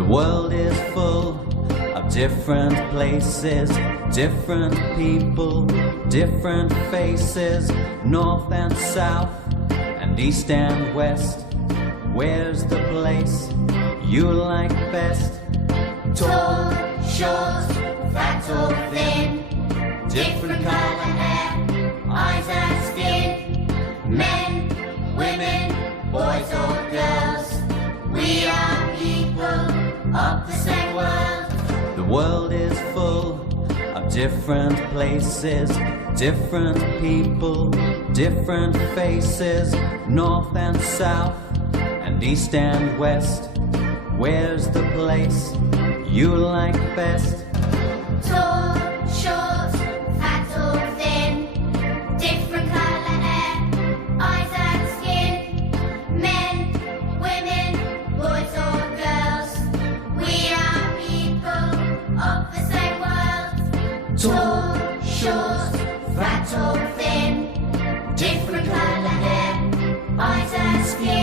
The world is full of different places, different people, different faces, north and south, and east and west. Where's the place you like best? Tall, short, fat or thin, different colour hair, eyes and skin, men, women, boys or girls, we are people of the same world. The world is full of different places, different people, different faces, north and south, and east and west. Where's the place you like best? Tall, short, fat or thin, different colour hair, eyes and skin, men, women, boys or girls, we are people of the same world. Tall, short, fat or thin, different colour hair, eyes and skin.